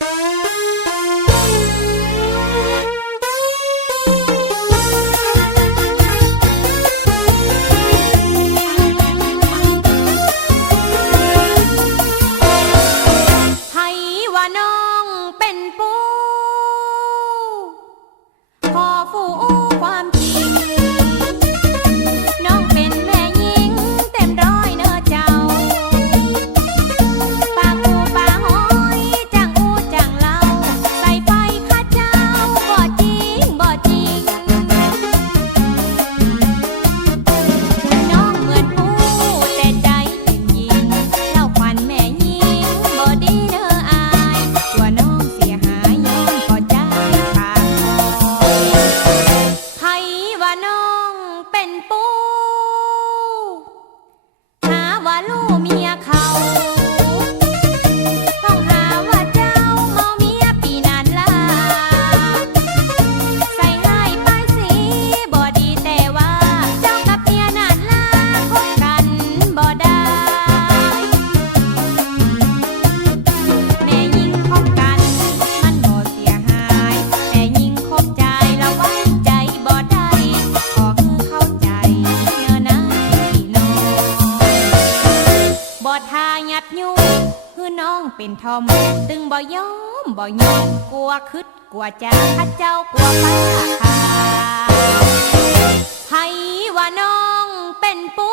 you น้องเป็นทอม ตึงบ่ยอมบ่ยอมกลัวคึดกลัวจ้าข้าเจ้ากลัวป้าค่ะให้ว่าน้องเป็นปู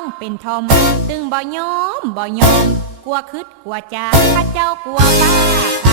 องเป็นทอม ตึงบ่ยอมบ่ยอม กลัวคืดกลัวจากพระเจ้ากลัวป้า